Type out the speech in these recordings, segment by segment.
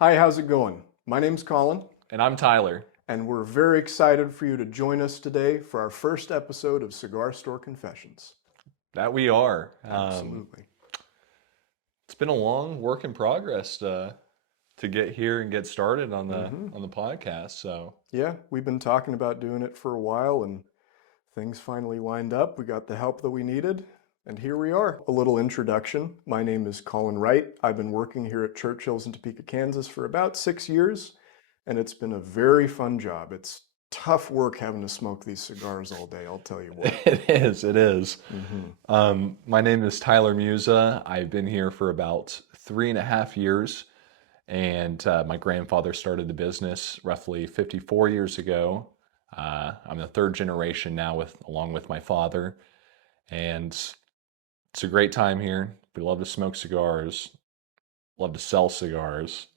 Hi, how's it going? My name's Colin, And I'm Tyler. and we're very excited for you to join us today for our first episode of Cigar Store Confessions. That we are. Absolutely. It's been a long work in progress to get here and get started on the hmm on the podcast. So Yeah, we've been talking about doing it for a while, and things finally lined up. We got the help that we needed, and here we are. A little introduction. My name is Colin Wright. I've been working here at Churchill's in Topeka, Kansas for about 6 years, and it's been a very fun job. It's tough work having to smoke these cigars all day, I'll tell you what. it is. It is. hmm My name is Tyler Musa. I've been here for about 3.5 years, and my grandfather started the business roughly 54 years ago. I'm the third generation now, along with my father, and it's a great time here. We love to smoke cigars, love to sell cigars.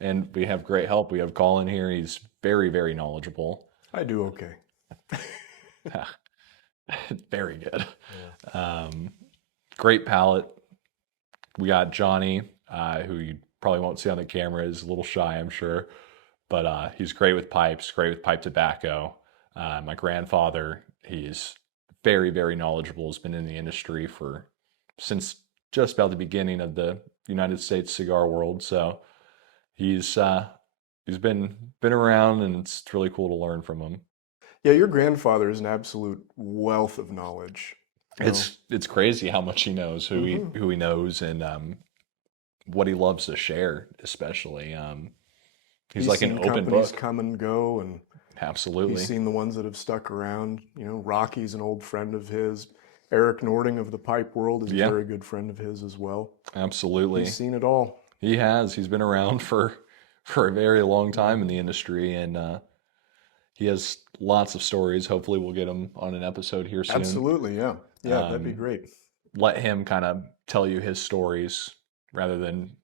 And we have great help. We have Colin here. He's very, very knowledgeable. I do okay. Very good. Yeah. Um, Great palate. We got Johnny, who you probably won't see on the camera, is a little shy, I'm sure, but he's great with pipes, great with pipe tobacco. My grandfather, he's very, very knowledgeable. Has been in the industry for since just about the beginning of the United States cigar world. So he's been around, and it's really cool to learn from him. Yeah, your grandfather is an absolute wealth of knowledge. You know. It's crazy how much he knows, hmm who he knows, and what he loves to share, especially. He's He's like an seen open companies book. come and go, and he's Absolutely, seen the ones that have stuck around. Rocky's an old friend of his. Eric Nording of the pipe world is a yeah, very good friend of his as well. He's absolutely. seen it all. He has. He's been around for a very long time in hmm the industry, and he has lots of stories. Hopefully, we'll get him on an episode here soon. Absolutely, yeah. Yeah, that'd be Um, great. Let him kind of tell you his stories rather than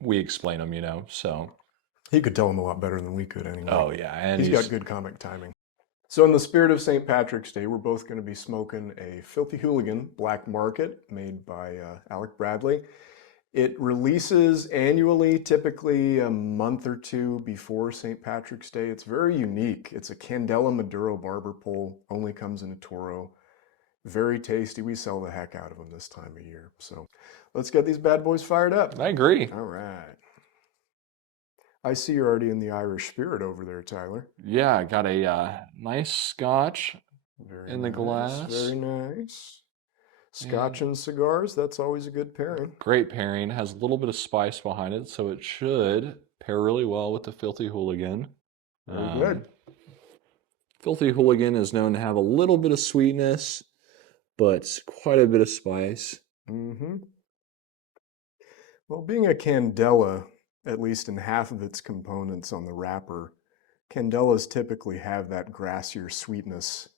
we explain them, So, He could tell him a lot better than we could anyway. oh yeah, and He's got good comic timing. So, in the spirit of St. Patrick's Day, we're both going to be smoking a Filthy Hooligan Black Market made by Alec Bradley. It releases annually, typically a month or two before St. Patrick's Day. It's very unique. It's a Candela Maduro barber pole, only comes in a Toro. Very tasty. We sell the heck out of them this time of year. So let's get these bad boys fired up. I agree. All right. I see you're already in the Irish spirit over there, Tyler. Yeah, I got a nice scotch Very in the nice. Very glass, nice. Scotch and and cigars, that's always a good pairing. great pairing. Has a little bit of spice behind it, so it should pair really well with the Filthy Hooligan. Very good. Um, Filthy Hooligan is known to have a little bit of sweetness, but quite a bit of spice. Mm-hmm. Well, being a candela, at least in half of its components on the wrapper, candelas typically have that grassier sweetness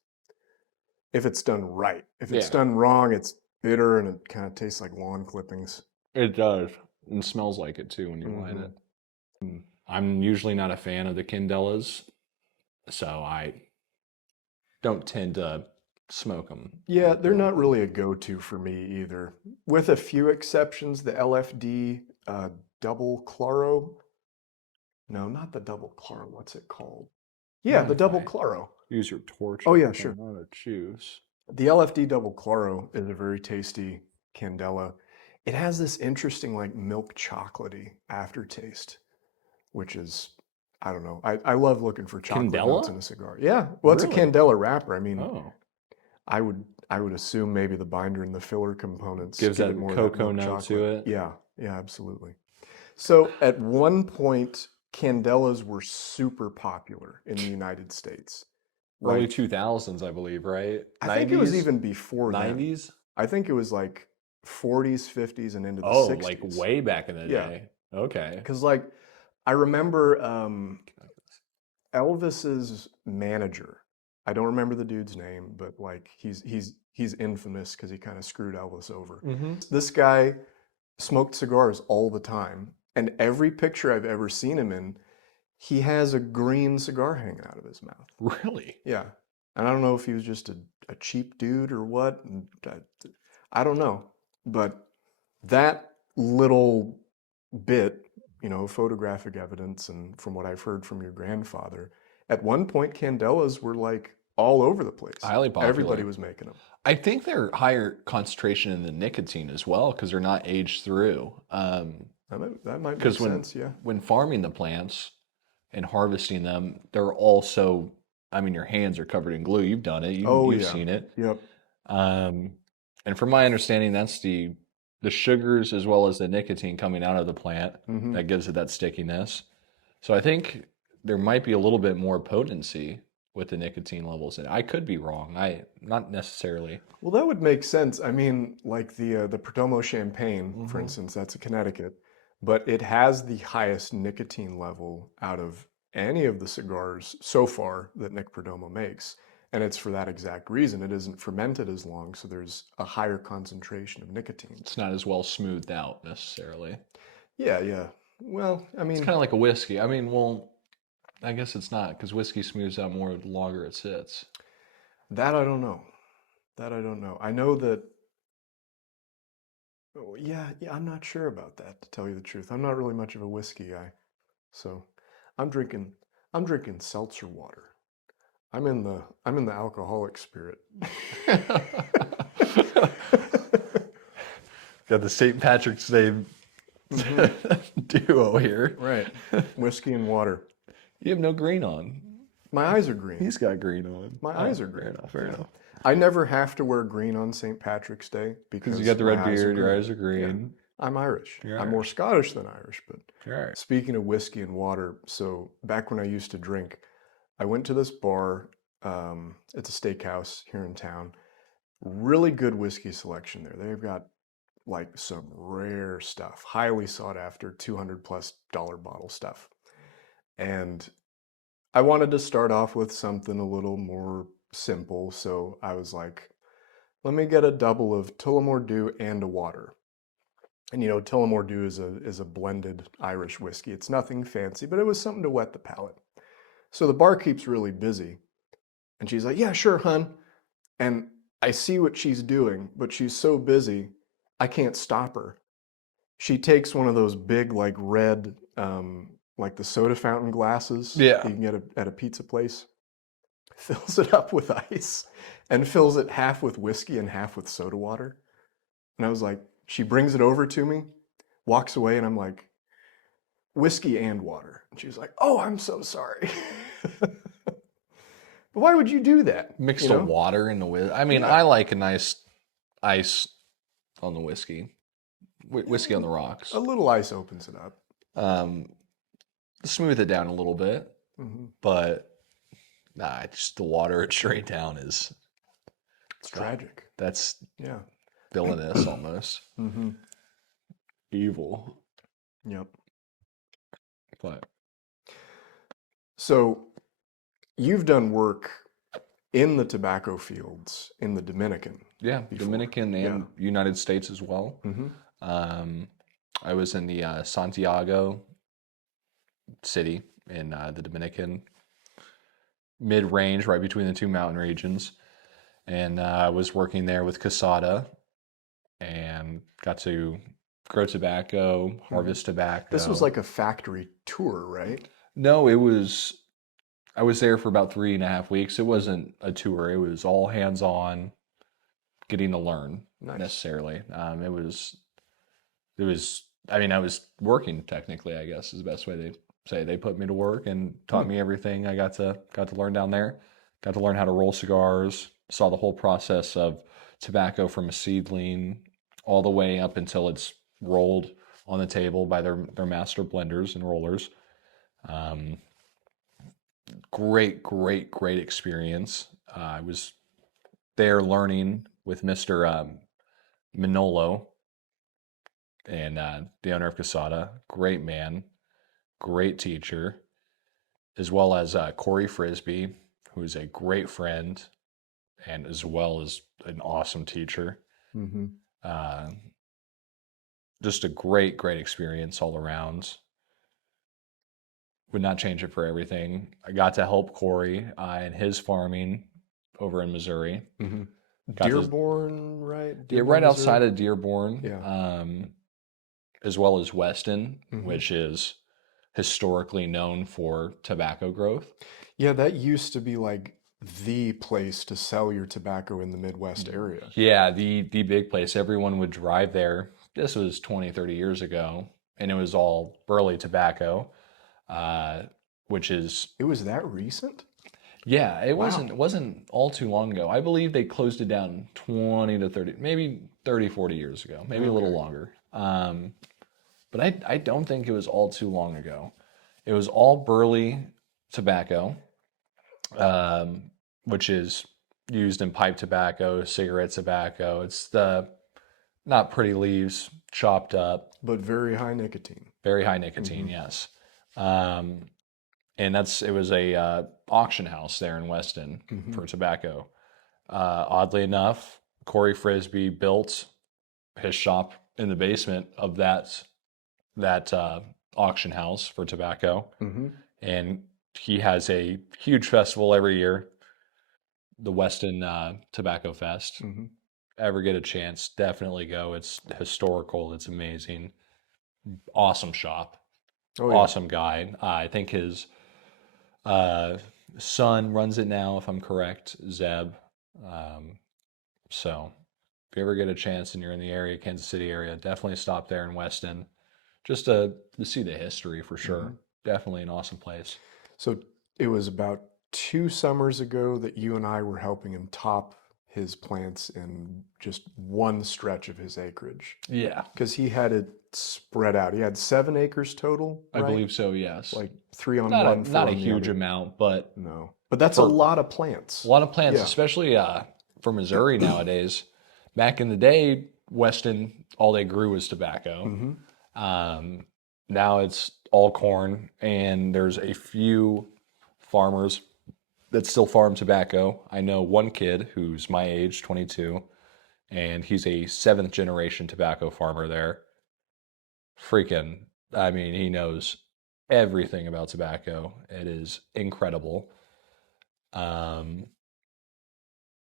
if it's done right. If it's Yeah, done wrong, it's bitter and it kind of tastes like lawn clippings. it does, and smells like it too when you light hmm it. I'm usually not a fan of the Candelas, so I don't tend to smoke them Yeah, all they're too not often. really a go-to for me either. With a few exceptions, the LFD double Claro. No, not the double Claro. What's it called? Yeah, the Mind if double I Claro. use your torch? Oh I yeah, think I sure. want to choose. The LFD double Claro is a very tasty candela. It has this interesting like milk chocolatey aftertaste, which is, I don't know. I love looking for chocolate notes Candela? in a cigar. Yeah, well, it's a Really? candela wrapper. I mean, Oh, I would assume maybe the binder and the filler components gives give it that more of that cocoa milk note to chocolate. it. Yeah, yeah, absolutely. So at one point, candelas were super popular in the United States. Early Like, 2000s, I believe, right? I think it was 90s? even before then. 90s? I think it was like 40s, 50s, and into the Oh, like 60s. way back in the Yeah, day. Okay. because like I remember Elvis's manager. I don't remember the dude's name, but like he's infamous because he kind of screwed Elvis over. Mm-hmm. This guy smoked cigars all the time, and every picture I've ever seen him in, he has a green cigar hanging out of his mouth. Really? Yeah, and I don't know if he was just a cheap dude or what. And I don't know, but that little bit photographic evidence and from what I've heard from your grandfather, at one point Candelas were like all over the place. Highly Everybody popular. was making them. I think they're higher concentration in the nicotine as well because they're not aged through. That might make Because sense, yeah. when farming the plants and harvesting them, they're also, I mean, your hands are covered in glue. You've done it. Oh You've yeah. seen it. Yep. Um, and from my understanding, that's the sugars as well as the nicotine coming out of the plant Hmm. that gives it that stickiness. So I think there might be a little bit more potency with the nicotine levels. And I could be wrong. I not necessarily. Well, that would make sense. I mean, like the Perdomo Champagne, for Hmm. instance, that's a Connecticut, but it has the highest nicotine level out of any of the cigars so far that Nick Perdomo makes. And it's for that exact reason. It isn't fermented as long, so there's a higher concentration of nicotine. It's not as well smoothed out necessarily. Yeah, yeah. Well, I It's mean, kind of like a whiskey. I mean, well, I guess it's not because whiskey smooths out more the longer it sits. that I don't know. That I don't know. I know that, oh, yeah, yeah, I'm not sure about that, to tell you the truth. I'm not really much of a whiskey guy. So I'm drinking I'm drinking seltzer water. I'm in the alcoholic spirit. Got the St. Patrick's Day Hmm. duo here. Right. Whiskey and water. You have no green on. My eyes are green. He's got green on. My Oh, eyes are fair green. enough. Fair Yeah. enough. I never have to wear green on St. Patrick's Day Because because you got the my red eyes are beard, your green. eyes are Yeah. green. I'm Irish. You're I'm more Irish. Scottish than Irish, but You're all right. speaking of whiskey and water, so back when I used to drink, I went to this bar. It's a steakhouse here in town. Really good whiskey selection there. They've got like some rare stuff, highly sought after, $200+ bottle stuff. And I wanted to start off with something a little more simple, so I was like, let me get a double of Tullamore Dew and a water. And Tullamore Dew is a blended Irish whiskey. It's nothing fancy, but it was something to wet the palate. So the barkeep's really busy, and she's like, "Yeah, sure, hun." And I see what she's doing, but she's so busy, I can't stop her. She takes one of those big, like red, like the soda fountain glasses that Yeah. you can get at a pizza place, fills it up with ice, and fills it half with whiskey and half with soda water. And I was like, she brings it over to me, walks away, and I'm like, whiskey and water. And she was like, oh, I'm so sorry. But why would you do that? Mixed a water in the whiskey. I mean, Yeah. I like a nice ice on the whiskey. Whiskey on the rocks. A little ice opens it up. Um, smooth it down a little bit, Hmm. but nah, just the water it straight down is It's tragic. that's Yeah. villainous almost. Hmm. Evil. Yep. But So you've done work in the tobacco fields in the Dominican yeah, before. Dominican and Yeah. United States as well. Hmm. I was in the Santiago city in the Dominican mid-range, right between the two mountain regions, and I was working there with Casada and got to grow tobacco, harvest tobacco. This was like a factory tour, right? No, I was there for about 3.5 weeks. It wasn't a tour. It was all hands on, getting to learn Nice. necessarily. It was. I mean, I was working technically. I guess is the best way to say. They put me to work and taught me everything I got to learn down there. Got to learn how to roll cigars. Saw the whole process of tobacco from a seedling all the way up until it's rolled on the table by their master blenders and rollers. Um, great experience. I was there learning with Mr. Manolo and the owner of Casada. Great man, great teacher, as well as Corey Frisbee, who is a great friend and as well as an awesome teacher. Mm-hmm. Uh, just a great experience all around. Would not change it for everything. I got to help Corey in his farming over in Missouri. Mm-hmm. Got to- Dearborn, right? Yeah, Dearborn, right Missouri? outside of Dearborn. Yeah. as well as Weston, Mm-hmm. which is historically known for tobacco growth. Yeah, that used to be like the place to sell your tobacco in the Midwest area. Yeah, the big place. Everyone would drive there. This was 20, 30 years ago, and it was all burley tobacco, uh, which is It was that recent? yeah, it Wow. wasn't all too long ago. I believe they closed it down 20 to 30, maybe 30, 40 years ago, maybe a little Okay. longer. But I don't think it was all too long ago. It was all burley tobacco, um, which is used in pipe tobacco, cigarette tobacco. It's the not pretty leaves, chopped up, But very high nicotine. very high nicotine, Mm-hmm. yes. Um, and it was a auction house there in Weston Mm-hmm. for tobacco. Oddly enough, Corey Frisbee built his shop in the basement of that auction house for tobacco, Mm-hmm. and he has a huge festival every year, the Weston Tobacco Fest. Mm-hmm. Ever get a chance, definitely go. It's historical. It's amazing. Awesome shop. Oh yeah. Awesome guy. I think his uh, son runs it now, if I'm correct, Zeb. Um, so if you ever get a chance and you're in the area, Kansas City area, definitely stop there in Weston just to see the history for Mm-hmm. sure. Definitely an awesome place. So it was about 2 summers ago that you and I were helping him top his plants in just one stretch of his acreage. Yeah, Because he had it spread out. He had 7 acres total, I right? believe so. Yes, Like three on one, not four a on the huge other. amount, but No. But that's a for lot of a plants. lot of plants, Yeah. especially for Missouri nowadays. Back in the day, Weston all they grew was tobacco. Mm-hmm. Um, Now it's all corn, and there's a few farmers that still farm tobacco. I know one kid who's my age, 22, and he's a seventh generation tobacco farmer there. Freaking, I mean, he knows everything about tobacco. It is incredible. Um,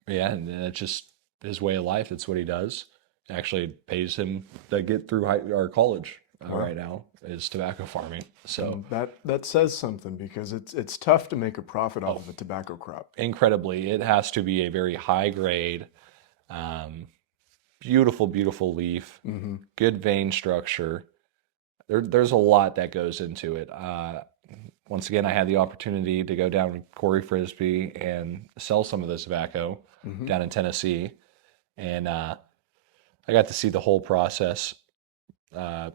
yeah, and it's just his way of life. It's what he does. Actually, it pays him to get through our college Wow. right now is tobacco farming. So, And that says something because it's tough to make a profit off oh, of a tobacco crop. incredibly, it has to be a very high grade, um, beautiful, beautiful leaf, Mm-hmm. good vein structure. There's a lot that goes into it. Once again, I had the opportunity to go down with Corey Frisbee and sell some of this tobacco Mm-hmm. down in Tennessee, and I got to see the whole process, uh,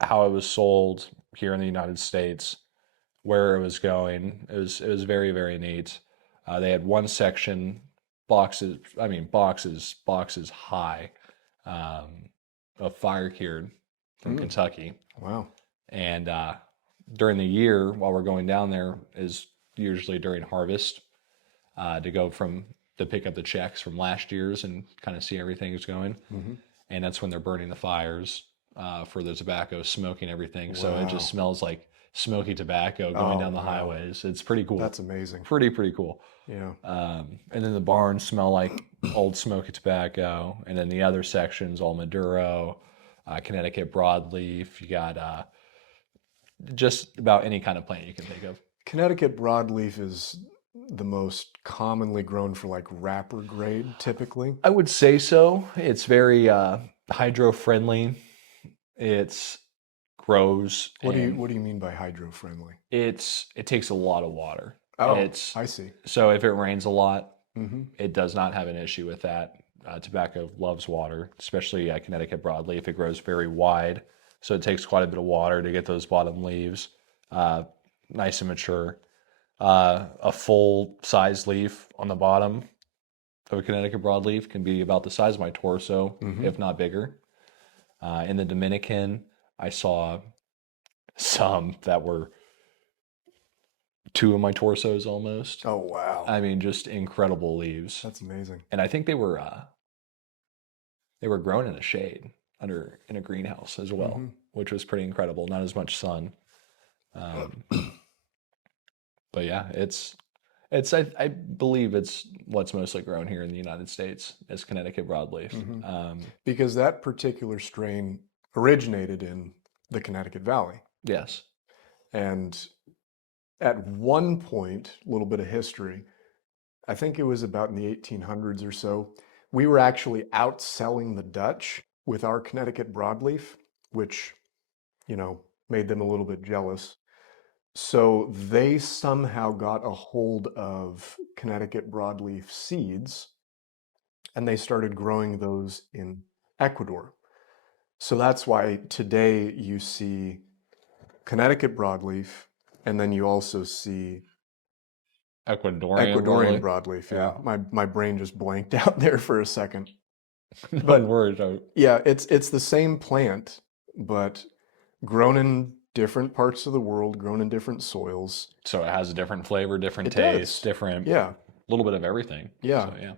how it was sold here in the United States, where it was going. It was very very neat. They had one section, boxes. I mean boxes high, of fire cured from Mm. Kentucky, Wow. and during the year while we're going down there is usually during harvest to go from to pick up the checks from last year's and kind of see everything's going, Mm-hmm. and that's when they're burning the fires for the tobacco, smoking everything. So it just Wow. smells like smoky tobacco going Oh down the wow. highways. It's pretty cool. That's amazing. Pretty cool. Yeah. And then the barns smell like old smoky tobacco, and then the other sections all Maduro, Connecticut broadleaf. You got just about any kind of plant you can think of. Connecticut broadleaf is the most commonly grown for like wrapper grade typically. I would say so. It's very hydro friendly. It's grows and What do you mean by hydro friendly? it takes a lot of water. Oh, It's I see. so if it rains a lot, Mm-hmm. it does not have an issue with that. Tobacco loves water, especially Connecticut broadleaf. It grows very wide, so it takes quite a bit of water to get those bottom leaves nice and mature. A full size leaf on the bottom of a Connecticut broadleaf can be about the size of my torso, Mm-hmm. if not bigger. In the Dominican, I saw some that were two of my torsos almost. Oh wow. I mean, just incredible leaves. That's amazing. And I think they were grown in a shade under in a greenhouse as well, Mm-hmm. which was pretty incredible. Not as much sun, um, but yeah, it's I believe it's what's mostly grown here in the United States is Connecticut broadleaf. Mm-hmm. Because that particular strain originated in the Connecticut Valley. Yes. And at one point, a little bit of history, I think it was about in the 1800s or so, we were actually outselling the Dutch with our Connecticut broadleaf, which, you know, made them a little bit jealous. So they somehow got a hold of Connecticut broadleaf seeds and they started growing those in Ecuador. So that's why today you see Connecticut broadleaf and then you also see Ecuadorian Ecuadorian broadleaf. broadleaf. Yeah, Yeah. my brain just blanked out there for a second. No But worries. yeah, it's the same plant, but grown in different parts of the world, grown in different soils. So it has a different flavor, different It taste, does. different, Yeah, little bit of everything. yeah. So yeah,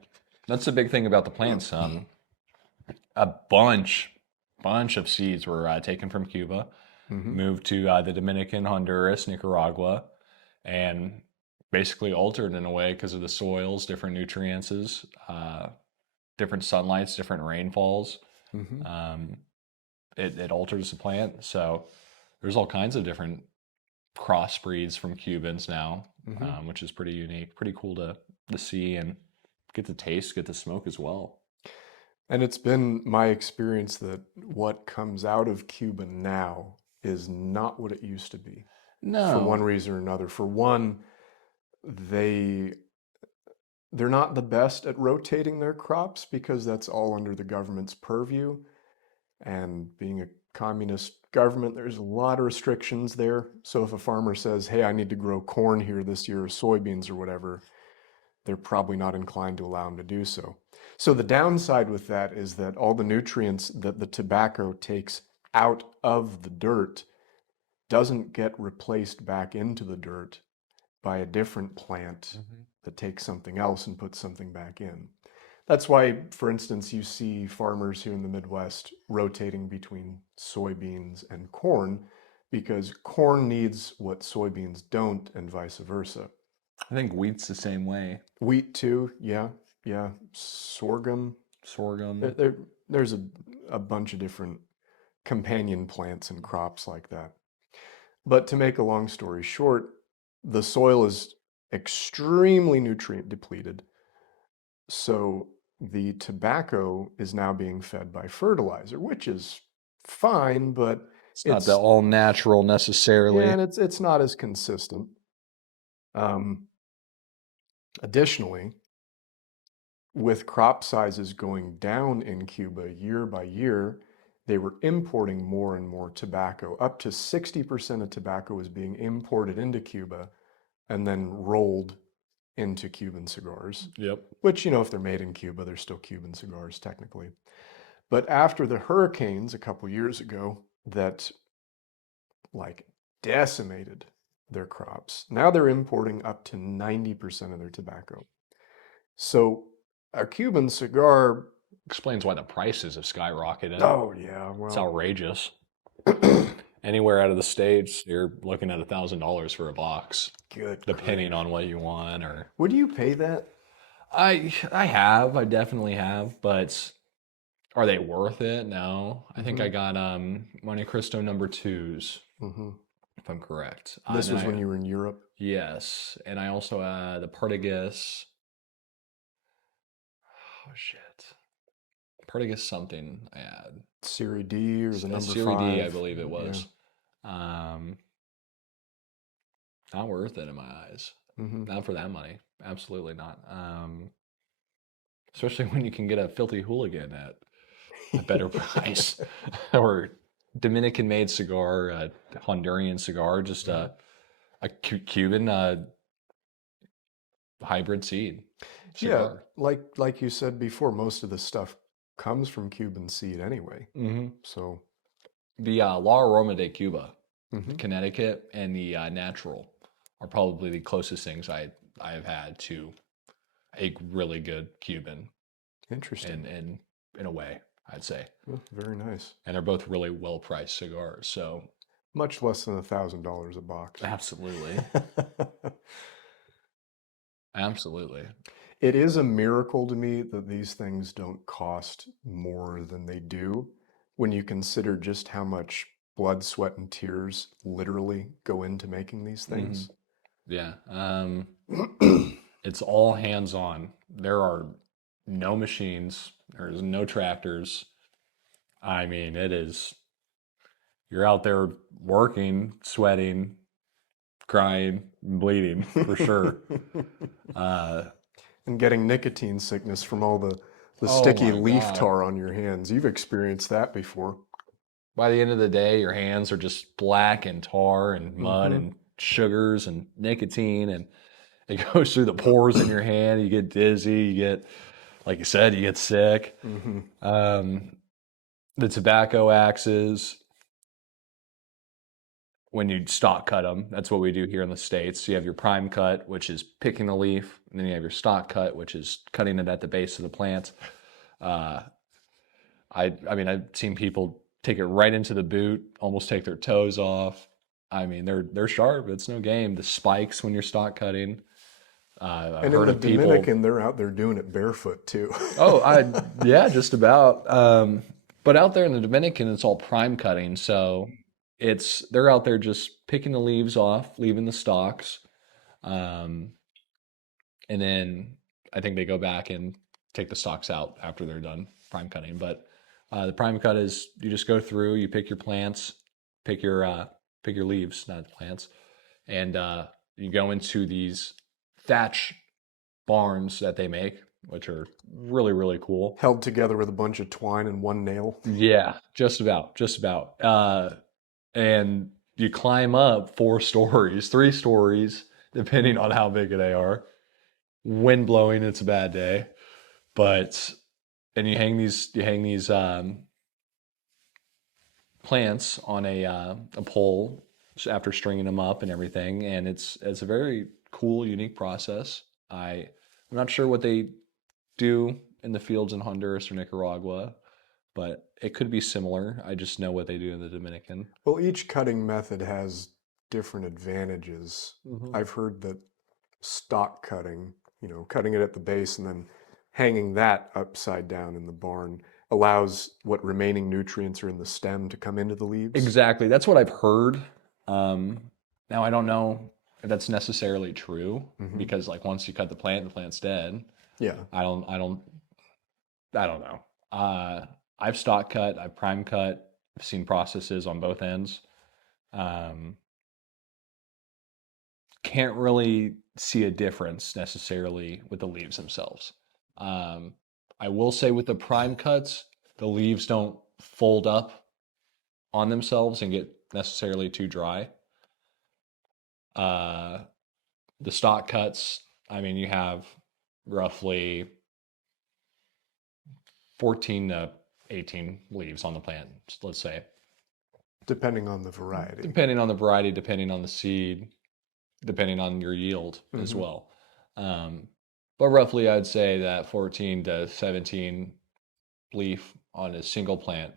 that's the big thing about the plants. A bunch of seeds were taken from Cuba, Hmm. moved to the Dominican, Honduras, Nicaragua, and basically altered in a way because of the soils, different nutrients, different sunlights, different rainfalls. Hmm. Um, it alters the plant. So there's all kinds of different crossbreeds from Cubans now, Hmm. which is pretty unique, pretty cool to see and get to taste, get to smoke as well. And it's been my experience that what comes out of Cuba now is not what it used to be for one No, reason or another. For one, they they're not the best at rotating their crops because that's all under the government's purview. And being a communist government, there's a lot of restrictions there. So if a farmer says, hey, I need to grow corn here this year or soybeans or whatever, they're probably not inclined to allow them to do so. So the downside with that is that all the nutrients that the tobacco takes out of the dirt doesn't get replaced back into the dirt by a different plant Mhm. that takes something else and puts something back in. That's why, for instance, you see farmers here in the Midwest rotating between soybeans and corn because corn needs what soybeans don't and vice versa. I think wheat's the same way. Wheat too, yeah, yeah. Sorghum. There, Sorghum. there, there's a bunch of different companion plants and crops like that. But to make a long story short, the soil is extremely nutrient depleted. So the tobacco is now being fed by fertilizer, which is fine, but It's not the it's all natural yeah, necessarily. and it's not as consistent. Um, Additionally, with crop sizes going down in Cuba year by year, they were importing more and more tobacco. Up to 60% of tobacco was being imported into Cuba and then rolled into Cuban cigars, Yep. which, you know, if they're made in Cuba, they're still Cuban cigars technically. But after the hurricanes a couple years ago that like decimated their crops, now they're importing up to 90% of their tobacco. So a Cuban cigar, Explains why the prices have skyrocketed. oh yeah, It's well, outrageous. Anywhere out of the States, you're looking at $1,000 for a box, good depending grief. on what you want. Or Would you pay that? I definitely have, but are they worth it? No. I think I Hmm. got Monte Cristo number twos, Hmm. if I'm correct. And This then was when you were in Europe. yes, and I also the Partagas. Oh shit, Partagas something I had. Serie D or the A number Serie D, I five. believe it Yeah. was. Um, Not worth it in my eyes. Hmm. Not for that money. Absolutely not. Especially when you can get a filthy hooligan at a better price, or Dominican made cigar, a Honduran cigar, just Mhm. a Cuban hybrid seed Yeah, cigar. like you said before, most of the stuff comes from Cuban seed anyway. Hmm. So, The La Aroma de Cuba, mhm. Connecticut, and the Natural are probably the closest things I have had to a really good Cuban, Interesting. and in a way, I'd say. Oh, very nice. And they're both really well priced cigars. So Much less than $1,000 a box. absolutely, absolutely. It is a miracle to me that these things don't cost more than they do when you consider just how much blood, sweat, and tears literally go into making these Hmm. things? Yeah. It's all hands on. There are no machines, there's no tractors. I mean, you're out there working, sweating, crying, bleeding for sure. Uh, And getting nicotine sickness from all the oh sticky my leaf God. tar on your hands. You've experienced that before. By the end of the day, your hands are just black and tar and mud Mm-hmm. and sugars and nicotine, and it goes through the pores in your hand. You get dizzy, you get, like you said, you get sick. Mm-hmm. Um, the tobacco axes, when you stock cut them, that's what we do here in the States. You have your prime cut, which is picking the leaf, and then you have your stock cut, which is cutting it at the base of the plant. Uh, I mean, I've seen people take it right into the boot, almost take their toes off. I mean, they're sharp. It's no game. The spikes when you're stock cutting. I've And in heard the of people. Dominican, they're out there doing it barefoot too. Oh, yeah, just about. But out there in the Dominican, it's all prime cutting, so they're out there just picking the leaves off, leaving the stalks, um, and then I think they go back and take the stalks out after they're done prime cutting. But the prime cut is you just go through, you pick your plants, pick your uh, pick your leaves, not plants, and you go into these thatch barns that they make, which are really really cool. Held together with a bunch of twine and one nail. Yeah, just about, just about. And you climb up 4 stories, 3 stories, depending on how big they are. Wind blowing, it's a bad day. But and you hang these plants on a pole after stringing them up and everything, and it's a very cool, unique process. I'm not sure what they do in the fields in Honduras or Nicaragua, but it could be similar. I just know what they do in the Dominican. Well, each cutting method has different advantages. Hmm. I've heard that stock cutting, cutting it at the base and then hanging that upside down in the barn allows what remaining nutrients are in the stem to come into the leaves. Exactly. That's what I've heard. Now I don't know if that's necessarily true Hmm. because like once you cut the plant's dead. Yeah. I don't I don't I don't know. I've stock cut, I've prime cut, I've seen processes on both ends. Um, can't really see a difference necessarily with the leaves themselves. Um, I will say with the prime cuts, the leaves don't fold up on themselves and get necessarily too dry. Uh, the stock cuts, I mean, you have roughly 14 to 18 leaves on the plant, let's say, Depending on the variety. depending on the variety, depending on the seed, depending on your yield as Hmm. well. But roughly, I'd say that 14 to 17 leaf on a single plant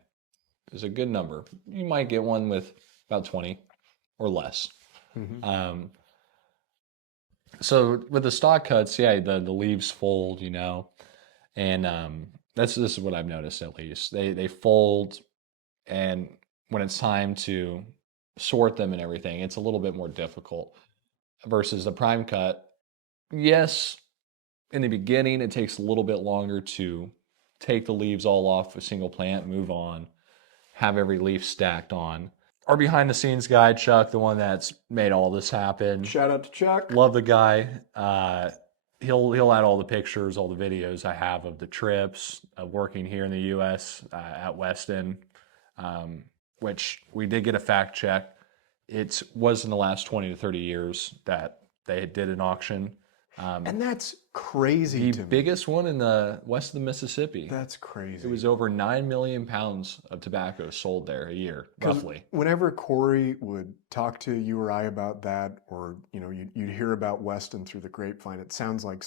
is a good number. You might get one with about 20 or less. Hmm. Um, so with the stock cuts, yeah, the leaves fold, and this is what I've noticed at least. They fold, and when it's time to sort them and everything, it's a little bit more difficult versus the prime cut. Yes, in the beginning, it takes a little bit longer to take the leaves all off a single plant, move on, have every leaf stacked on. Our behind the scenes guy, Chuck, the one that's made all this happen. Shout out to Chuck. Love the guy. He'll add all the pictures, all the videos I have of the trips of working here in the U.S. At Weston, um, which we did get a fact check. It was in the last 20 to 30 years that they did an auction. And that's crazy The to me. biggest one in the west of the Mississippi. That's It crazy. was over 9 million pounds of tobacco sold there a year, Because roughly. whenever Corey would talk to you or I about that, or you'd hear about Weston through the grapevine, it sounds like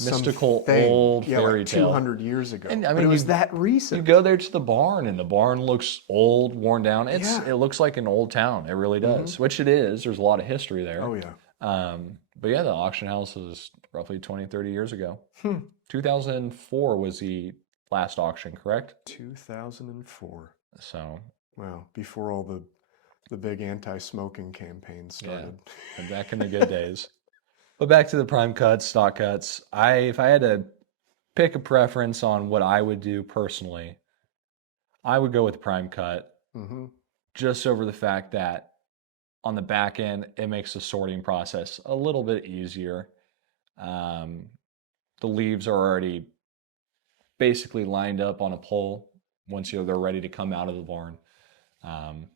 Mystical something, old yeah, like fairy tale. 200 years ago. And I But it mean, was that you go recent. there to the barn, and the barn looks old, worn down. Yeah. It looks like an old town. It really Hmm. does, which it is. There's a lot of history Oh there. yeah. But yeah, the auction house was roughly 20, 30 years ago. Hmm. 2004 was the last auction, correct? 2004. So Well, before all the big anti-smoking campaigns started. And back in the good days. But back to the prime cuts, stock cuts. If I had to pick a preference on what I would do personally, I would go with prime cut Mm-hmm. just over the fact that on the back end, it makes the sorting process a little bit easier. Um, the leaves are already basically lined up on a pole once they're ready to come out of the barn. Um,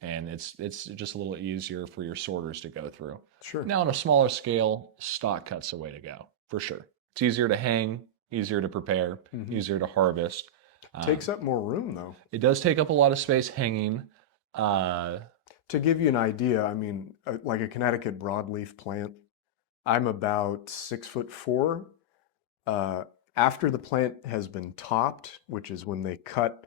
and it's just a little easier for your sorters to go through. Sure. Now, on a smaller scale, stock cut's the way to go for sure. It's easier to hang, easier to prepare, Mm-hmm. easier to harvest. Takes up more room though. It does take up a lot of space hanging. Uh, To give you an idea, I mean, like a Connecticut broadleaf plant, I'm about 6'4". Uh, After the plant has been topped, which is when they cut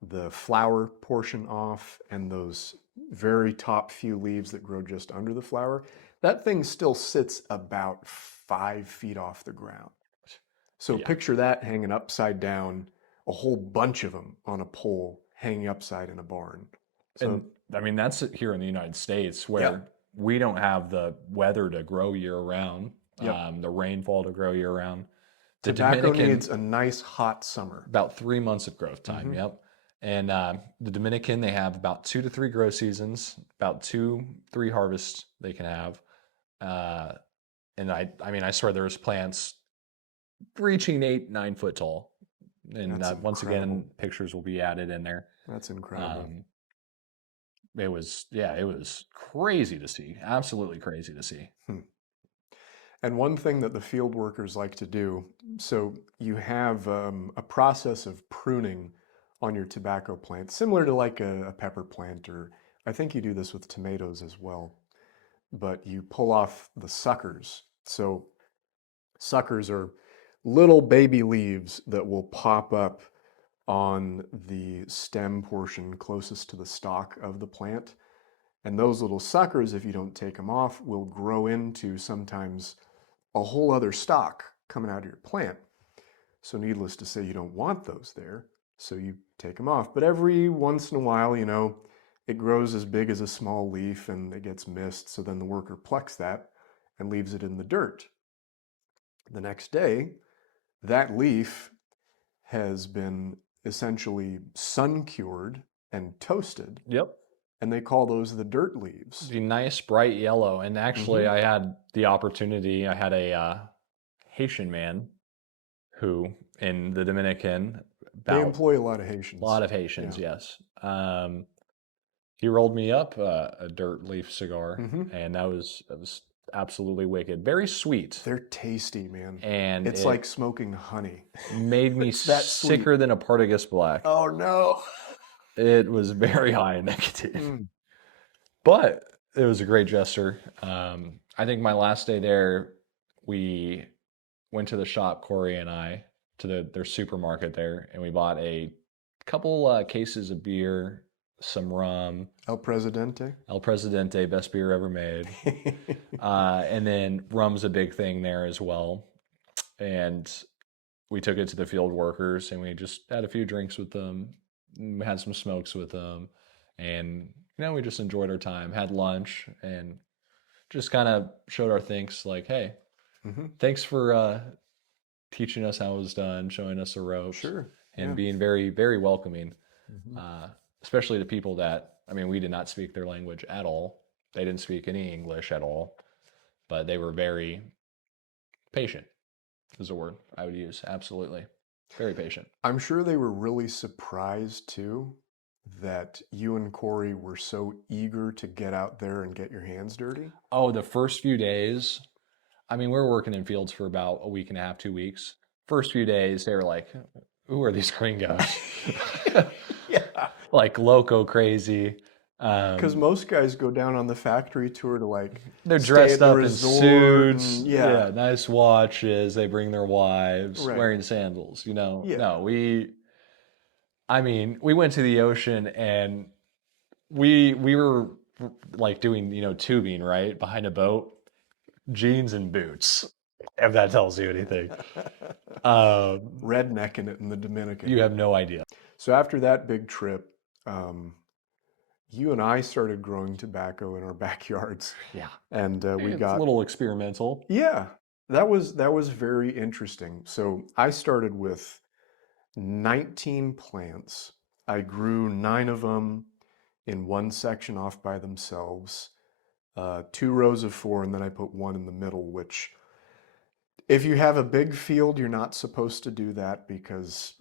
the flower portion off and those very top few leaves that grow just under the flower, that thing still sits about 5 feet off the ground. So yeah, picture that hanging upside down, a whole bunch of them on a pole hanging upside in a barn. So, and I mean that's here in the United States yep, where we don't have the weather to grow year round, yep. the rainfall to grow year round. The Tobacco Dominican, needs a nice hot summer. about 3 months of growth time. Hmm. Yep. And the Dominican, they have about 2 to 3 grow seasons, about 2, 3 harvests they can have. Uh, and I mean, I swear there's plants reaching 8, 9 foot tall. And That's once again, incredible. pictures will be added in there. That's incredible. Um, it was crazy to see, absolutely crazy to see. Hmm. And one thing that the field workers like to do, so you have a process of pruning on your tobacco plant, similar to like a pepper plant, or I think you do this with tomatoes as well. But you pull off the suckers. So suckers are little baby leaves that will pop up on the stem portion closest to the stalk of the plant. And those little suckers, if you don't take them off, will grow into sometimes a whole other stalk coming out of your plant. So, needless to say, you don't want those there. So, you take them off. But every once in a while, it grows as big as a small leaf and it gets missed. So, then the worker plucks that and leaves it in the dirt. The next day, that leaf has been essentially sun cured and toasted, Yep. and they call those the dirt leaves. The nice bright yellow. And actually, Hmm. I had the opportunity, I had a Haitian man who in the Dominican, They about employ a lot of a Haitians. lot of Haitians, Yeah. yes. He rolled me up a dirt leaf cigar, Hmm. and that was absolutely wicked. Very sweet, They're tasty, man. and It's it like smoking honey. made me It's that sweet. sicker than a Partagas Black. Oh no. It was very high in nicotine, Mm. but it was a great gesture. I think my last day there, we went to the shop, Corey and I, to their supermarket there, and we bought a couple cases of beer, some rum, El Presidente. El Presidente, best beer ever made. And then rum's a big thing there as well. And we took it to the field workers and we just had a few drinks with them, had some smokes with them, and we just enjoyed our time, had lunch, and just kind of showed our thanks, like, hey, Hmm. thanks for teaching us how it was done, showing us the ropes, Sure. and Yeah. being very, very welcoming, Hmm. especially to people that, I mean, we did not speak their language at all. They didn't speak any English at all, but they were very patient, is a word I would use. Absolutely. Very patient. I'm sure they were really surprised too that you and Corey were so eager to get out there and get your hands dirty. Oh, the first few days, I mean, we were working in fields for about a week and a half, 2 weeks. First few days, they were like, who are these gringos? Yeah. Like loco crazy. Because most guys go down on the factory tour to like They're stay at dressed the up in resort suits, and yeah, yeah, nice watches. They bring their wives right. wearing sandals. Yeah. No, I mean, we went to the ocean and we were like doing, tubing, right, behind a boat, jeans and boots, if that tells you anything. Um, Rednecking it in the Dominican. you have no idea. So after that big trip, um, You and I started growing tobacco in our backyards, Yeah. and we It's a got, little experimental. yeah, that was very interesting. So I started with 19 plants. I grew 9 of them in one section off by themselves, 2 rows of 4, and then I put one in the middle, which if you have a big field, you're not supposed to do that because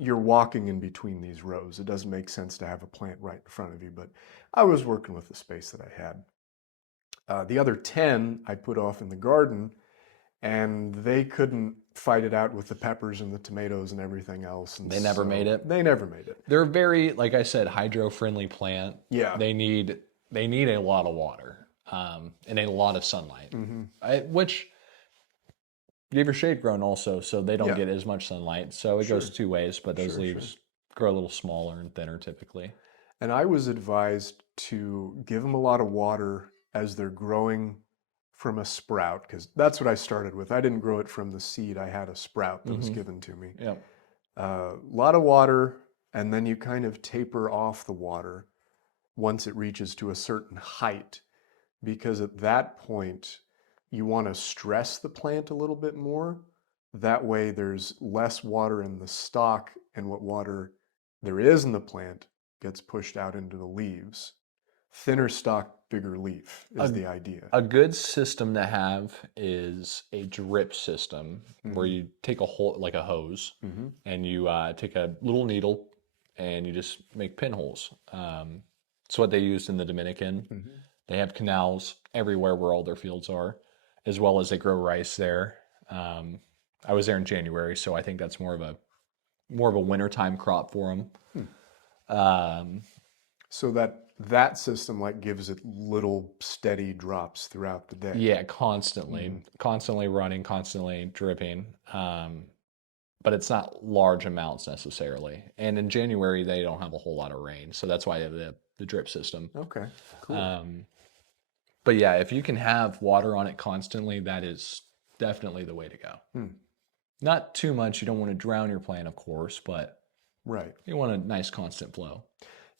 you're walking in between these rows. It doesn't make sense to have a plant right in front of you, but I was working with the space that I had. The other 10 I put off in the garden, and they couldn't fight it out with the peppers and the tomatoes and everything else. And They never made so it. they never made it. They're very, like I said, hydro-friendly plant. Yeah. They need a lot of water, and a lot of sunlight, which you have your shade grown also, so they don't Yeah. get as much sunlight. So it Sure. goes 2 ways, but those Sure, sure. leaves grow a little smaller and thinner typically. And I was advised to give them a lot of water as they're growing from a sprout, because that's what I started with. I didn't grow it from the seed. I had a sprout that was given to me. Yeah. A lot of water, and then you kind of taper off the water once it reaches to a certain height, because at that point you want to stress the plant a little bit more. That way there's less water in the stalk, and what water there is in the plant gets pushed out into the leaves. Thinner stalk, bigger leaf is the idea. A good system to have is a drip system where Mhm. you take a hole, like a hose, Mhm. and you take a little needle and you just make pinholes. It's what they used in the Dominican. Mhm. They have canals everywhere where all their fields are, as well as they grow rice there. I was there in January, so I think that's more of a wintertime crop for them. So that system like gives it little steady drops throughout the day. Yeah, constantly running, constantly dripping. But it's not large amounts necessarily. And in January, they don't have a whole lot of rain, so that's why they have the drip system. Okay, cool. But yeah, if you can have water on it constantly, that is definitely the way to go. Not too much. You don't want to drown your plant, of course, but Right. you want a nice constant flow.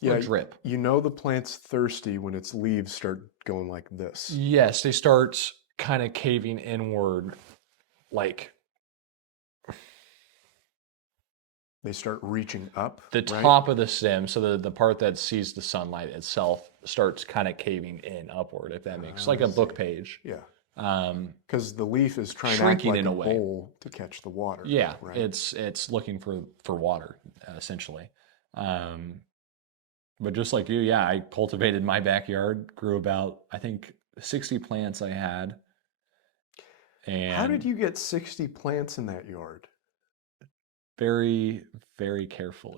Yeah, Or drip. you know the plant's thirsty when its leaves start going like this. Yes, they start kind of caving inward, like They start reaching up. the right? top of the stem, so the part that sees the sunlight itself starts kind of caving in upward, if that makes like a book page. Yeah, Um, because the leaf is trying to act Shrinking like in a a way. bowl to catch the water. yeah, right. it's looking for water essentially. Um, but just like you, yeah, I cultivated my backyard, grew about I think 60 plants I had, and How did you get 60 plants in that yard? very very carefully.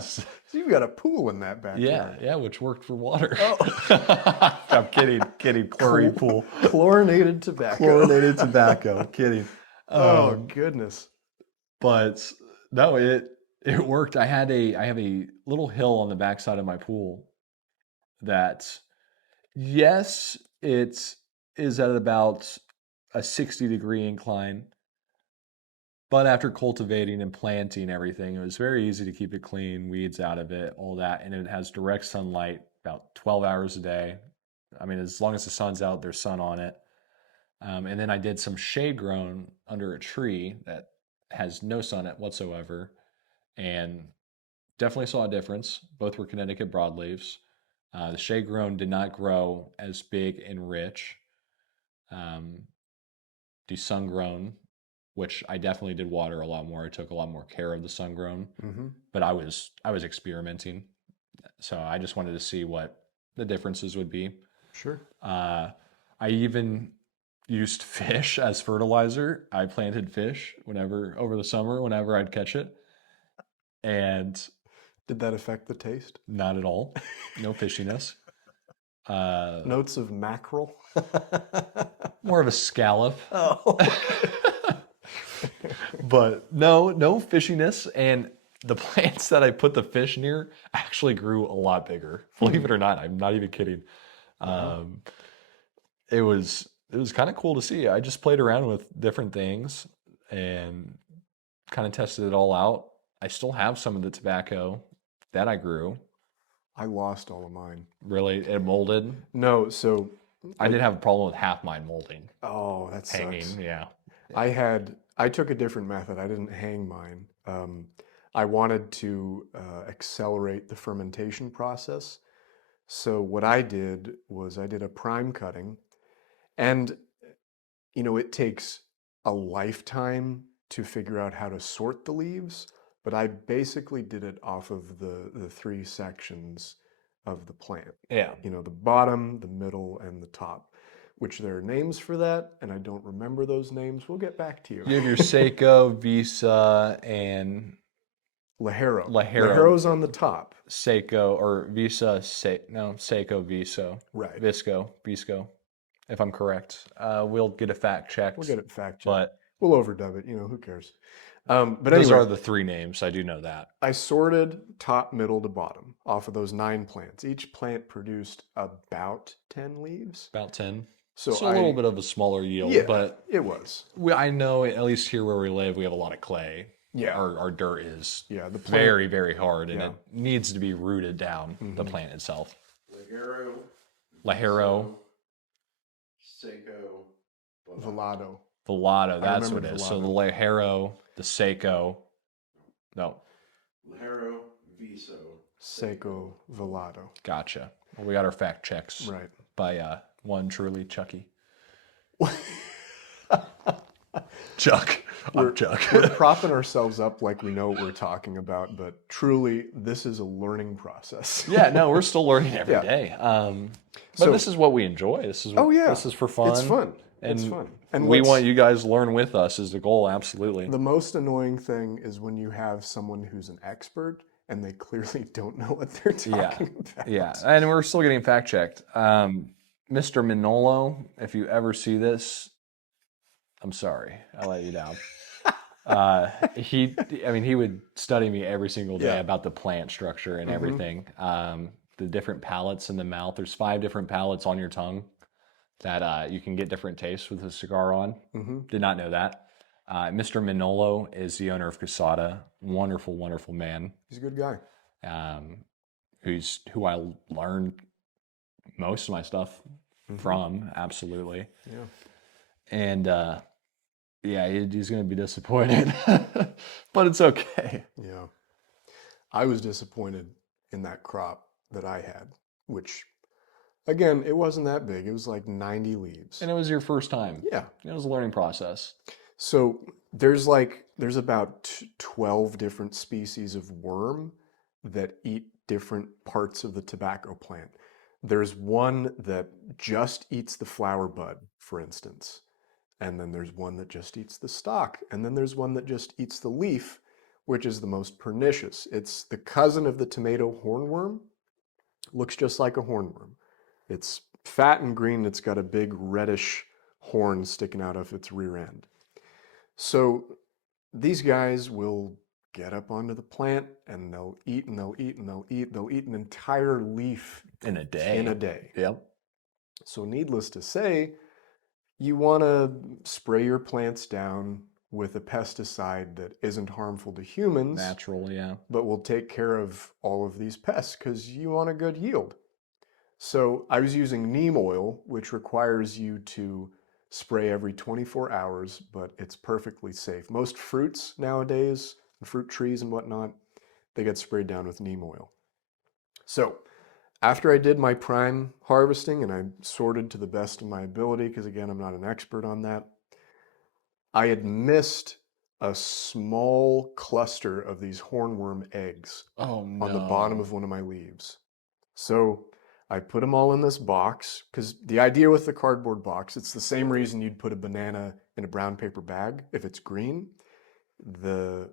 So you've got a pool in that backyard. Yeah, which worked for water. Oh. I'm kidding. Chlorine pool. Chlorinated tobacco. Chlorinated tobacco. Kidding. Oh goodness. But no, it worked. I have a little hill on the backside of my pool that, yes, it is at about a 60-degree incline. But after cultivating and planting everything, it was very easy to keep it clean, weeds out of it, all that. And it has direct sunlight about 12 hours a day. I mean, as long as the sun's out, there's sun on it. And then I did some shade grown under a tree that has no sun whatsoever, and definitely saw a difference. Both were Connecticut broadleaves. The shade grown did not grow as big and rich. The sun grown, which I definitely did water a lot more. I took a lot more care of the sun grown, but I was experimenting, so I just wanted to see what the differences would be. Sure. I even used fish as fertilizer. I planted fish over the summer whenever I'd catch it, and Did that affect the taste? not at all. No fishiness. Notes of mackerel? More of a scallop. Oh. But no fishiness, and the plants that I put the fish near actually grew a lot bigger. Believe it or not, I'm not even kidding. It was kind of cool to see. I just played around with different things and kind of tested it all out. I still have some of the tobacco that I grew, I lost all of mine. Really, it molded. No, so I did have a problem with half mine molding, oh, that hanging. sucks. Yeah, I took a different method. I didn't hang mine. I wanted to accelerate the fermentation process. So what I did was I did a prime cutting, and it takes a lifetime to figure out how to sort the leaves, but I basically did it off of the three sections of the plant. yeah. The bottom, the middle, and the top, which there are names for that, and I don't remember those names. We'll get back to you. You have your Seiko, Visa, and Lajero. Lajero. Lajero's on the top. Seiko or Visa. Seiko, Viso, Right. Visco, if I'm correct. We'll get a fact checked. We'll get it fact checked. But we'll overdub it. Who cares? But those anyway, are the three names. I do know that. I sorted top, middle to bottom off of those 9 plants. Each plant produced about 10 leaves. About 10. So a little bit of a smaller yield, yeah, but it was. I know at least here where we live, we have a lot of clay. Yeah. Our dirt is Yeah, the plant, very, very hard, and yeah. it needs to be rooted down, the plant itself. Lajero, Lajero, Seiko, Velato. Velato, that's what remember it is. So the Velato. Lajero, the Seiko, no, Lajero, Viso. Seiko Velato. gotcha. Well, we got our fact checks Right. by one truly Chucky. Chuck. I'm Chuck. We're propping ourselves up like we know what we're talking about, but truly, this is a learning process. Yeah, no, we're still learning every Yeah. day. But So- this is what we enjoy. This is Oh yeah, this is for fun. It's fun. And it's fun. And we what's- want you guys to learn with us is the goal, absolutely. The most annoying thing is when you have someone who's an expert and they clearly don't know what they're talking about. Yeah, and we're still getting fact checked. Mr. Manolo, if you ever see this, I'm sorry, I let you down. He would study me every single day Yeah. about the plant structure and everything. The different palates in the mouth. There's 5 different palates on your tongue that you can get different tastes with a cigar on. Did not know that. Mr. Manolo is the owner of Casada. Wonderful, wonderful man. He's a good guy. Who I learned most of my stuff from. Absolutely. Yeah. And he's going to be disappointed, but it's okay. Yeah. I was disappointed in that crop that I had, which, again, it wasn't that big. It was like 90 leaves. And it was your first time. Yeah. It was a learning process. So there's about 12 different species of worm that eat different parts of the tobacco plant. There's one that just eats the flower bud, for instance. And then there's one that just eats the stalk. And then there's one that just eats the leaf, which is the most pernicious. It's the cousin of the tomato hornworm. Looks just like a hornworm. It's fat and green. It's got a big reddish horn sticking out of its rear end. So these guys will get up onto the plant and they'll eat and they'll eat and they'll eat. They'll eat an entire leaf In a day. Yep. So needless to say, you want to spray your plants down with a pesticide that isn't harmful to humans, Natural, yeah. but will take care of all of these pests because you want a good yield. So I was using neem oil, which requires you to spray every 24 hours, but it's perfectly safe. Most fruits nowadays, fruit trees and whatnot, they get sprayed down with neem oil. So after I did my prime harvesting and I sorted to the best of my ability, because again, I'm not an expert on that, I had missed a small cluster of these hornworm eggs Oh, no. on the bottom of one of my leaves. So I put them all in this box, because the idea with the cardboard box, it's the same reason you'd put a banana in a brown paper bag. If it's green, the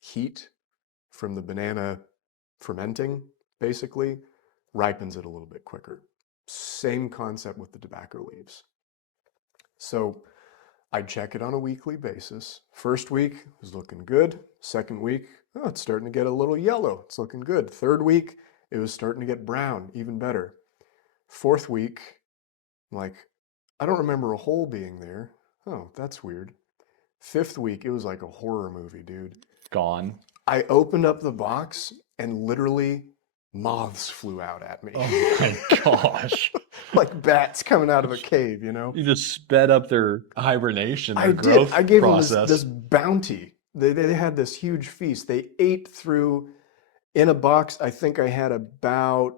heat from the banana fermenting basically ripens it a little bit quicker. Same concept with the tobacco leaves. So I'd check it on a weekly basis. First week was looking good. Second week, oh, it's starting to get a little yellow. It's looking good. Third week, it was starting to get brown, even better. Fourth week, I don't remember a hole being there. Oh, that's weird. Fifth week, it was like a horror movie, dude. Gone. I opened up the box and literally moths flew out at me. Oh my gosh. Like bats coming out of a cave, you know? You just sped up their hibernation, their I did. growth I gave them process. this bounty. They had this huge feast. They ate through, in a box, I think I had about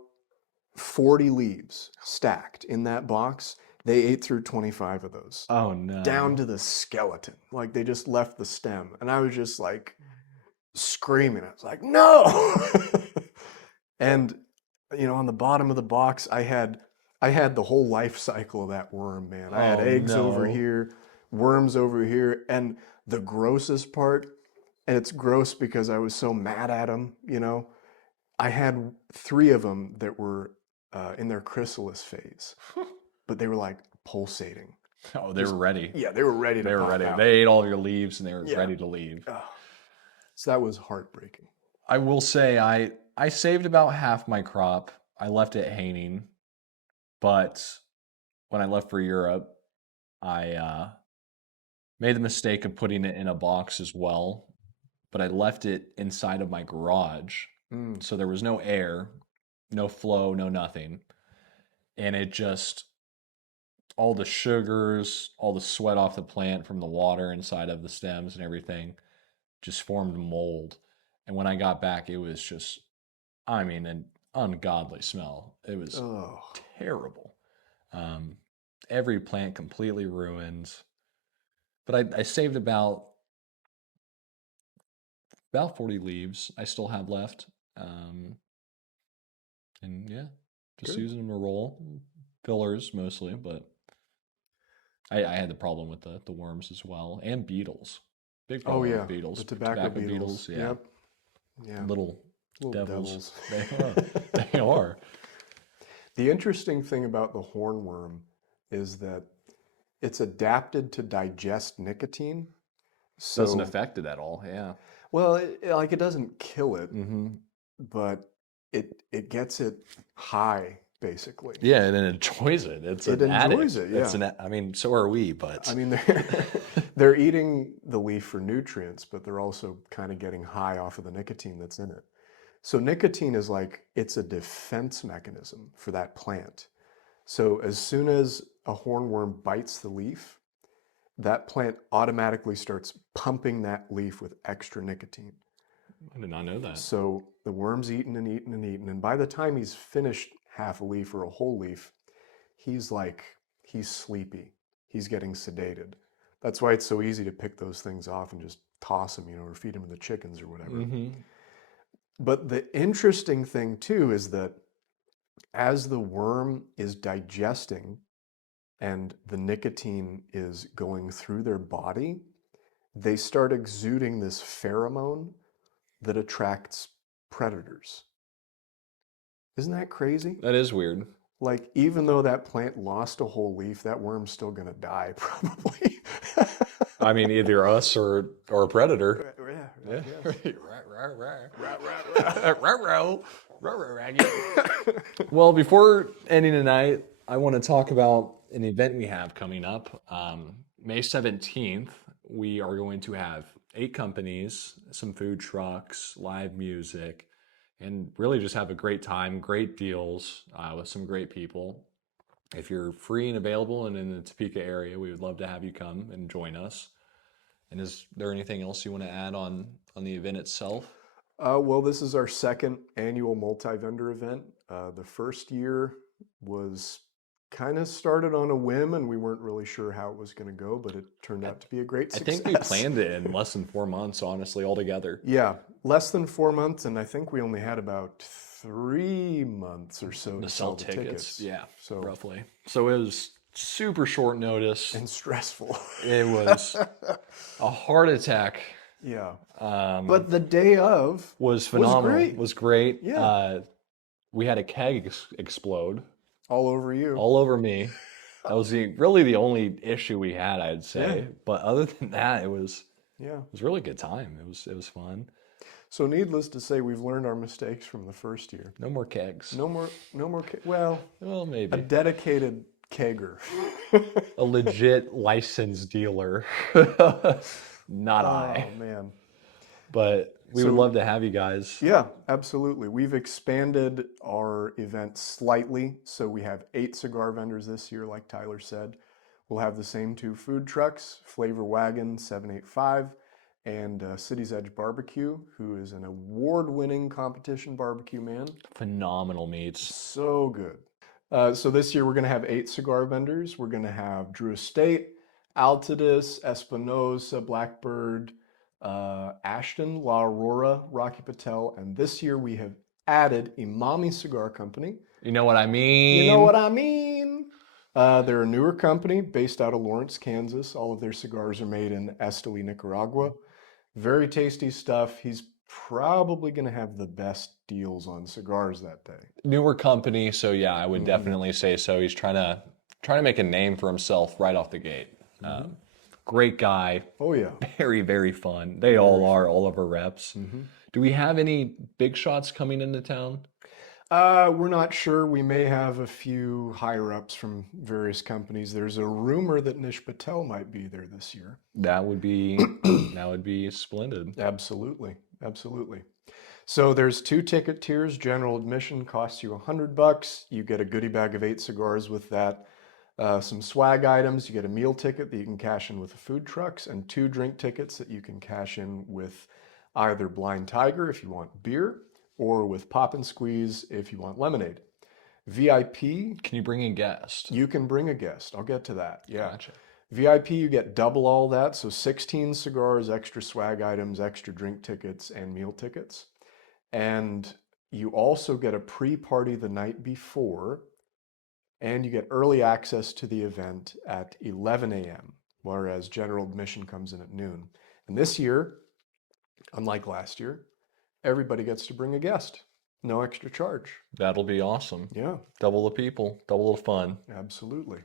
40 leaves stacked in that box. They ate through 25 of those, Oh no. down to the skeleton. Like they just left the stem. And I was just like screaming. I was like, no. And on the bottom of the box, I had the whole life cycle of that worm, man. I had Oh, eggs over no. here, worms over here, and the grossest part, and it's gross because I was so mad at them, I had 3 of them that were in their chrysalis phase, but they were like pulsating. Oh, they were ready. Yeah, they were ready to They were pop ready. out. They ate all of your leaves and they were Yeah. ready to leave. Oh, so that was heartbreaking. I will say I saved about half my crop. I left it hanging, but when I left for Europe, I made the mistake of putting it in a box as well, but I left it inside of my garage. Mm. So there was no air, no flow, no nothing. And it just, all the sugars, all the sweat off the plant from the water inside of the stems and everything just formed mold. And when I got back, it was just, I mean, an ungodly smell. It was Oh, terrible. Um, every plant completely ruined. But I saved about 40 leaves I still have left. And yeah, just good. using them to roll. Fillers mostly, but I had the problem with the worms as well. And beetles. Big Oh problem yeah, with beetles. the tobacco beetles. Yeah. Yep. Yeah. Little Little devils. devils. They are. The interesting thing about the hornworm is that it's adapted to digest nicotine. Doesn't So, affect it at all. Yeah. well, it doesn't kill it, Mm-hmm. but it gets it high, basically. Yeah, and it enjoys it. It's It an enjoys addict. it, It's yeah. I mean, so are we, but I mean, they're eating the leaf for nutrients, but they're also kind of getting high off of the nicotine that's in it. So nicotine is like, it's a defense mechanism for that plant. So as soon as a hornworm bites the leaf, that plant automatically starts pumping that leaf with extra nicotine. I did not know that. So the worm's eating and eating and eating. And by the time he's finished half a leaf or a whole leaf, he's sleepy. He's getting sedated. That's why it's so easy to pick those things off and just toss them, or feed them to the chickens or whatever. Mm-hmm. But the interesting thing too is that as the worm is digesting and the nicotine is going through their body, they start exuding this pheromone that attracts predators. Isn't that crazy? That is weird. Like, even though that plant lost a whole leaf, that worm's still gonna die, probably. I mean, either us or a predator. Yeah. Well, before ending tonight, I want to talk about an event we have coming up. May 17th, we are going to have 8 companies, some food trucks, live music, and really just have a great time, great deals with some great people. If you're free and available and in the Topeka area, we would love to have you come and join us. And is there anything else you want to add on the event itself? Well, this is our second annual multi-vendor event. The first year was kind of started on a whim, and we weren't really sure how it was going to go, but it turned out to be a great I success. think we planned it in less than 4 months, honestly, altogether. Yeah, less than 4 months, and I think we only had about 3 months or so To to sell sell the tickets, yeah, So roughly. So it was super short notice. and stressful. It was a heart attack. Yeah, But but the day of was phenomenal. great. Was great. Yeah. We had a keg explode all over you. all over me. That was really the only issue we had, I'd say. Yeah. But other than that, it was Yeah. a really good time. It was fun. So needless to say, we've learned our mistakes from the first year. No more kegs. No more. Well, Well, a maybe dedicated kegger. a legit licensed dealer. Not I. Oh man. But we would So- love to have you guys. Yeah, absolutely. We've expanded our event slightly. So we have 8 cigar vendors this year, like Tyler said. We'll have the same 2 food trucks, Flavor Wagon 785 and City's Edge Barbecue, who is an award-winning competition barbecue man. Phenomenal meats. So good. So this year we're going to have 8 cigar vendors. We're going to have Drew Estate, Altadis, Espinosa, Blackbird, Ashton, La Aurora, Rocky Patel, and this year we have added Imami Cigar Company. You know what I mean? You know what I mean? They're a newer company based out of Lawrence, Kansas. All of their cigars are made in Esteli, Nicaragua. Very tasty stuff. He's probably going to have the best deals on cigars that day. Newer company, so yeah, I would Mhm. definitely say so. He's trying to make a name for himself right off the gate. Great guy, Oh yeah. very, very fun. They all are, all of our reps. Mhm. Do we have any big shots coming into town? We're not sure. We may have a few higher ups from various companies. There's a rumor that Nish Patel might be there this year. That would be splendid. Absolutely, absolutely. So there's 2 ticket tiers. General admission costs you $100. You get a goodie bag of 8 cigars with that. Some swag items. You get a meal ticket that you can cash in with the food trucks, and 2 drink tickets that you can cash in with either Blind Tiger if you want beer, or with Pop and Squeeze if you want lemonade. VIP, Can you bring a guest? you can bring a guest. I'll get to that. Yeah. Gotcha. VIP, you get double all that. So 16 cigars, extra swag items, extra drink tickets, and meal tickets. And you also get a pre-party the night before, and you get early access to the event at 11 a.m., whereas general admission comes in at noon. And this year, unlike last year, everybody gets to bring a guest. No extra charge. That'll be awesome. Yeah, Double the people, double the fun. absolutely.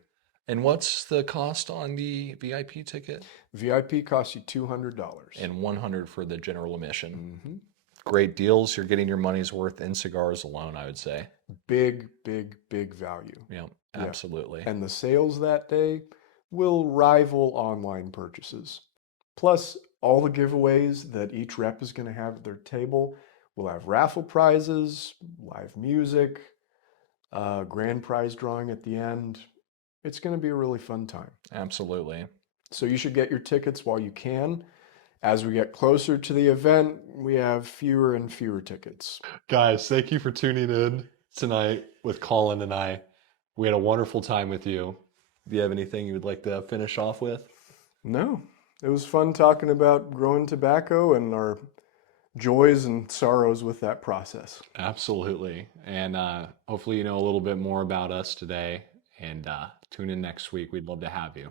And what's the cost on the VIP ticket? VIP costs you $200. And 100 for the general admission. Mm-hmm. Great deals. You're getting your money's worth in cigars alone, I would say. Big, big, big value. Yeah, Yeah. absolutely. And the sales that day will rival online purchases. Plus, all the giveaways that each rep is going to have at their table will have raffle prizes, live music, grand prize drawing at the end. It's going to be a really fun time. Absolutely. So you should get your tickets while you can. As we get closer to the event, we have fewer and fewer tickets. Guys, thank you for tuning in tonight with Colin and I. We had a wonderful time with you. Do you have anything you would like to finish off with? No, it was fun talking about growing tobacco and our joys and sorrows with that process. Absolutely. And hopefully you know a little bit more about us today. And tune in next week. We'd love to have you.